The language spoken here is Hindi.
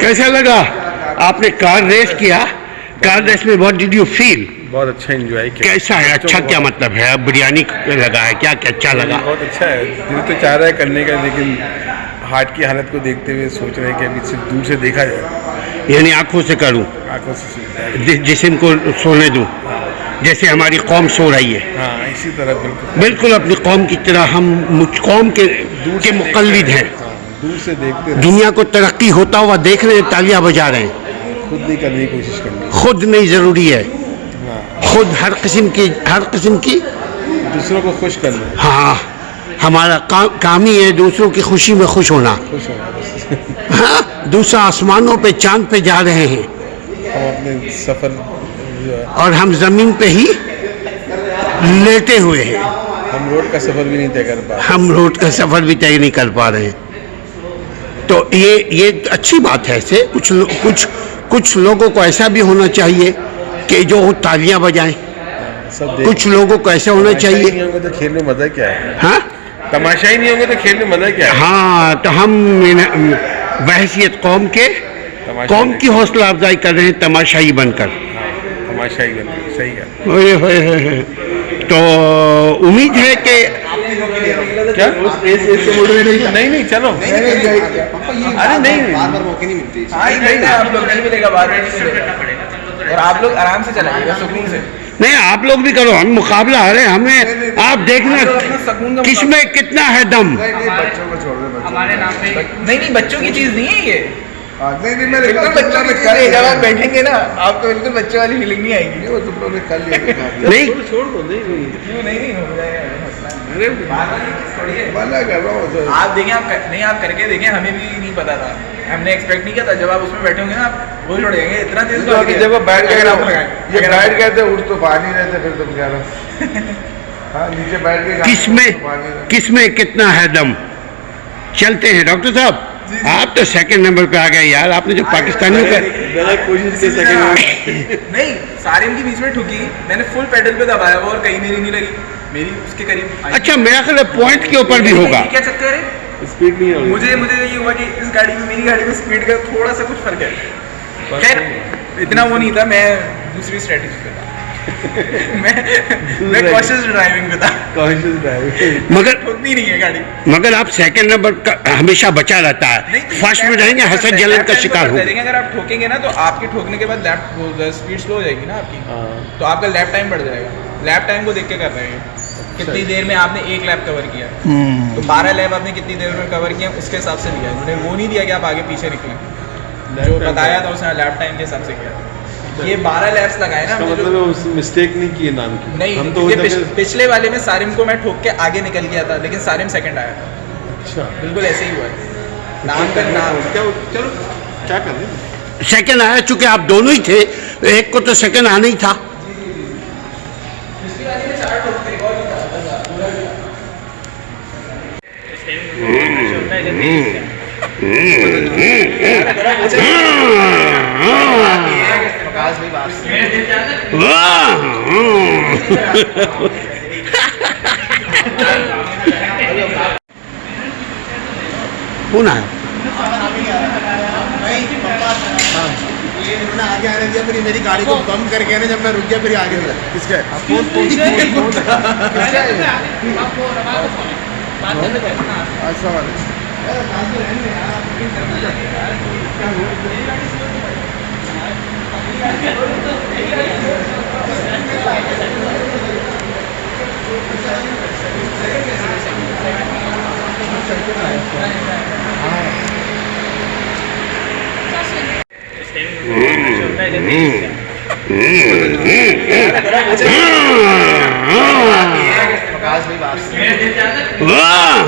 कैसा लगा आपने कार रेस किया? कार रेस में व्हाट डिड यू फील? बहुत अच्छा एंजॉय किया। कैसा है? अच्छा क्या मतलब है? बिरयानी लगा है क्या? क्या अच्छा लगा? बहुत अच्छा है। दिल तो चाह रहा है करने का, लेकिन हार्ट की हालत को देखते हुए सोच रहे हैं कि अभी सिर्फ दूर से देखा जाए, यानी आंखों से करूं, आंखों से जिस्म को सोने दूं, जैसे हमारी कौम सो रही है। हाँ, इसी तरह बिल्कुल बिल्कुल अपनी कौम की तरह हम मुझ कौम के मुक़ल्लिद हैं। दूर से देखते हैं, दुनिया को तरक्की होता हुआ देख रहे हैं, तालियां बजा रहे हैं। खुद नहीं करने की कोशिश करनी। खुद नहीं ज़रूरी है, हाँ, खुद हर किस्म की दूसरों को खुश करना। हाँ, हमारा काम ही है दूसरों की खुशी में खुश होना। खुश होना। हाँ, दूसरा आसमानों पे चांद पे जा रहे हैं हम अपने सफ़र जो है, और हम ज़मीन पे ही लेटे हुए हैं। हम रोड का सफ़र भी नहीं तय कर पा। हम रोड का सफ़र भी तय नहीं कर पा रहे हैं। तो ये अच्छी बात है। ऐसे कुछ लोगों को ऐसा भी होना चाहिए कि जो तालियां बजाएं। सब कुछ लोगों को ऐसा होना चाहिए। नहीं होंगे तो खेल में मज़ा क्या है? हाँ, तमाशा ही नहीं होंगे तो खेल में मज़ा क्या है? हाँ, तो हम बहैसियत कौम की हौसला अफजाई कर रहे हैं तमाशाई बनकर। तमाशा ही बनकर, सही है। ओए होए होए। तो उम्मीद है कि क्या नहीं चलो। अरे नहीं, बार मौके नहीं मिलते। हाँ, नहीं आप लोग नहीं मिलेगा, बाद में नहीं मिलेगा। और आप लोग आराम से चलाइएगा, सुकून से। नहीं, आप लोग भी करो, हम मुकाबला आ रहे हैं। हमें आप देखना किसमें कितना है दम। बच्चों को छोड़ दे। हमारे नाम पे नहीं, बच्चों की चीज नहीं है ये। नहीं, मैं बिल्कुल बच्चों की चीज है। जब आप बैठेंगे ना, आपको बिल्कुल बच्चों वाली फीलिंग नहीं आएगी। वो तुम लोग ने कर लिया। नहीं, छोड़ दो। नहीं क्यों नहीं हो जाएगा? अरे मना कर रहा हूँ। आप देखें, आप करके देखें। हमें भी नहीं पता था, हमने एक्सपेक्ट नहीं किया था। जब आप उसमें बैठे होंगे ना, आप वही उड़ जाएंगे। इतना तेज तो आगे जब वो बैठ गए, अगर आप लगाएं, ये अगर आप- बैठ गए थे, उठ तो पा नहीं रहे थे। फिर तुम कह रहे हो हाँ, नीचे बैठ के किसमें कितना है दम। चलते हैं डॉक्टर साहब। आप तो सेकंड नंबर पे आ गए यार। आपने जो पाकिस्तानियों का गलत कोशिश के सेकंड नहीं, सारिम की बीच में ठुकी, मैंने फुल पेडल पे दबाया वो, और कहीं मेरी नहीं लगी। मेरी उसके करीब आई। अच्छा, मेरा ख्याल है पॉइंट के ऊपर भी होगा। क्या चक्कर है? स्पीड नहीं होगी। मुझे ये हुआ कि इस गाड़ी में, मेरी गाड़ी में स्पीड का थोड़ा सा कुछ फर्क है। खैर, इतना वो नहीं था। मैं दूसरी स्ट्रेटेजी पे था। मैं कॉशियस ड्राइविंग पे था। Conscious driving. मगर ठोकनी नहीं है गाड़ी। मगर आप सेकंड नंबर का हमेशा बचा रहता है। फर्स्ट में रहेंगे, हसद जलन का शिकार होंगे। अगर आप ठोकेंगे ना, तो आपके ठोकने के बाद लैप स्पीड स्लो हो जाएगी ना आपकी। तो आपका लैप टाइम बढ़ जाएगा। लैप टाइम को देख के कर रहे हैं कितनी देर में आपने एक लैप कवर किया। तो 12 लैप आपने कितनी देर में कवर किया, उसके हिसाब से दिया। उन्होंने वो नहीं दिया कि आप आगे पीछे निकलें। जो बताया था उसने लैप टाइम के हिसाब से किया। ये 12 लैप्स लगाए ना, मतलब मिस्टेक नहीं की नाम की। नहीं, हम तो पिछले वाले में सारिम को मैं ठोक के आगे निकल गया था, लेकिन सारिम सेकंड आया था। अच्छा, बिल्कुल ऐसे ही हुआ है। नाम का नाम चलो क्या कर रहे हैं? सेकंड आया, चूंकि आप दोनों ही थे, एक को तो सेकंड आना ही था। कौन आया? उन्होंने आगे आने दिया, फिर मेरी गाड़ी को बम करके ना, जब मैं रुक गया फिर आगे दिया। किसका? अच्छा वाले। वाह